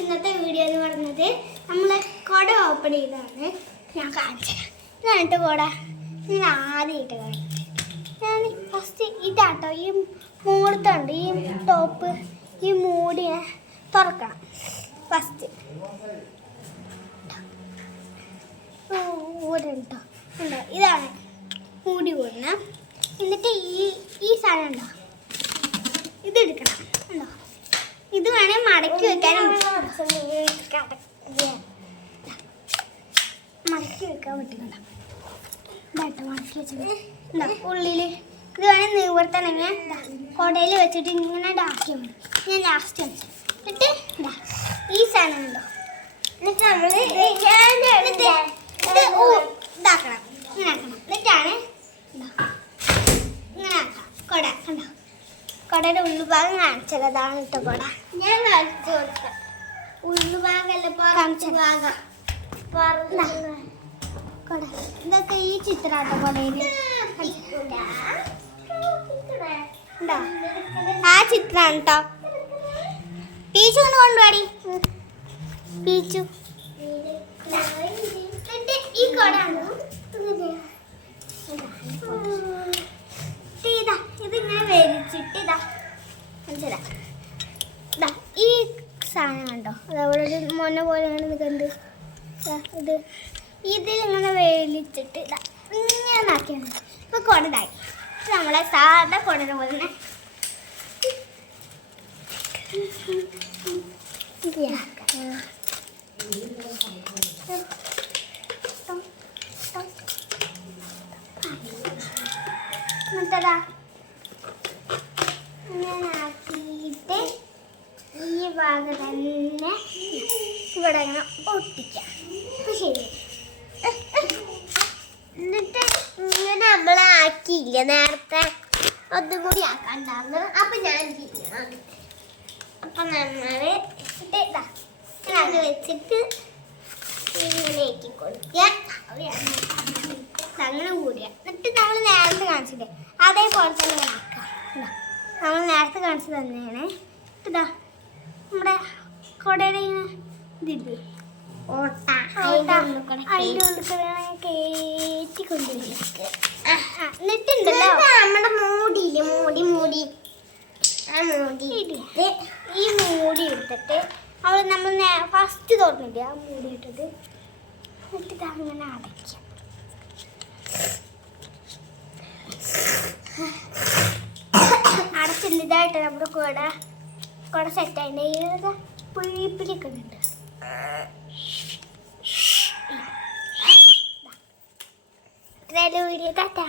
ഇന്നത്തെ വീഡിയോ എന്ന് പറയുന്നത് നമ്മൾ കുട ഓപ്പൺ ചെയ്തതാണ്. ഞാൻ കാണിച്ചത് ഇതാണ് കേട്ടോ കുട. ഞാൻ ആദ്യമായിട്ട് കാണിച്ചത് ഞാൻ ഫസ്റ്റ് ഇതാട്ടോ. ഈ മൂടത്തുണ്ട് ഈ ടോപ്പ് ഈ മൂടി തുറക്കണം. ഫസ്റ്റ് ഊരുണ്ടോ ഉണ്ടോ ഇതാണ് മൂടി ഊരണം എന്നിട്ട് ഈ ഈ സാധനം ഉണ്ടോ? ഇതെടുക്കണം ഉണ്ടോ? ഇത് വേണേൽ മടക്കി വെക്കാനും മടക്കി വെക്കാൻ പറ്റുന്നുണ്ടോ ഇതാട്ടോ മടക്കി ഇത് വേണേ നിവർത്തണെങ്കിൽ കൊടയിൽ വെച്ചിട്ട് ഇങ്ങനെ ഇതാക്കിയാൽ ഞാൻ ലാസ്റ്റ് എന്നിട്ട് ഈ സാധനം ഉണ്ടോ എന്നിട്ടാണ് ഇങ്ങനെ ആക്കാം ഉള്ളുഭാഗം കാണിച്ചത്. അതാണ് കേട്ടോ കൊട. ഞാൻ കാണിച്ചു കൊടുക്കാം ഉള്ളുഭാഗമല്ല കാണിച്ച ഭാഗം കൊട ഇതൊക്കെ ഈ ചിത്രാട്ടോ ഉണ്ടോ? ആ ചിത്രാണ് കേട്ടോ പീച്ചു ഒന്ന് കൊണ്ടുപോടി പീച്ചു. ഈ കൊടാണ്. ഇത് ഇങ്ങനെ വലിച്ചിട്ട് ഇതാ. മനസ്സിലാ ഇതാ ഈ സാധനം കണ്ടോ അതവിടെ ഒരു മൊന പോലെ ഇങ്ങനെ നിൽക്കുന്നുണ്ട് ദാ ഇത്. ഇതിലിങ്ങനെ വേലിച്ചിട്ട് ഇതാ. ഇങ്ങനെ ആക്കിയാണ്. ഇപ്പൊ കൊടതായി ഇത് നമ്മളെ സാധാ കൊടന പോലെ തന്നെ. എന്നിട്ടതാ. ഇങ്ങനെ ഭാഗം തന്നെ ഇവിടെ ഇങ്ങനെ ഒട്ടിക്കാം ശരി. എന്നിട്ട് ഇങ്ങനെ നമ്മളാക്കിയില്ല നേരത്തെ? ഒന്നും കൂടി ആക്കാണ്ടാന്ന്. അപ്പൊ ഞാൻ ചെയ്യാം അപ്പൊ അത് വെച്ചിട്ട് ഇങ്ങനെ കൊടുക്കുക. അങ്ങനെ കൂടിയ. എന്നിട്ട് നമ്മൾ നേരത്തെ കാണിച്ചില്ലേ? അതേപോലെ തന്നെ. നമ്മൾ നേരത്തെ കാണിച്ചു തന്നെയാണ്. ഇതാ. കൊടയുടെ ദിദി ഇതില്ലേ ഓട്ട. അതിന്റെ ഉള്ളിൽ കയറ്റി കൊണ്ടുപോയി എന്നിട്ടുണ്ടല്ലോ. നമ്മുടെ മൂടിയില്ലേ? മൂടി മൂടി. ആ മൂടി? ഈ മൂടി എടുത്തിട്ട് അവൾ നമ്മൾ ഫസ്റ്റ് തുറന്നില്ലേ ആ മൂടി ഇട്ടിട്ട്? എന്നിട്ട് അങ്ങനെ അടയ്ക്കാം. അടച്ചില്ല ഇതായിട്ട് നമ്മുടെ കൂടെ കുട സെറ്റായിട്ട് പുഴിപ്പിലൊക്കെ ഉണ്ട് വീഡിയോ താറ്റാ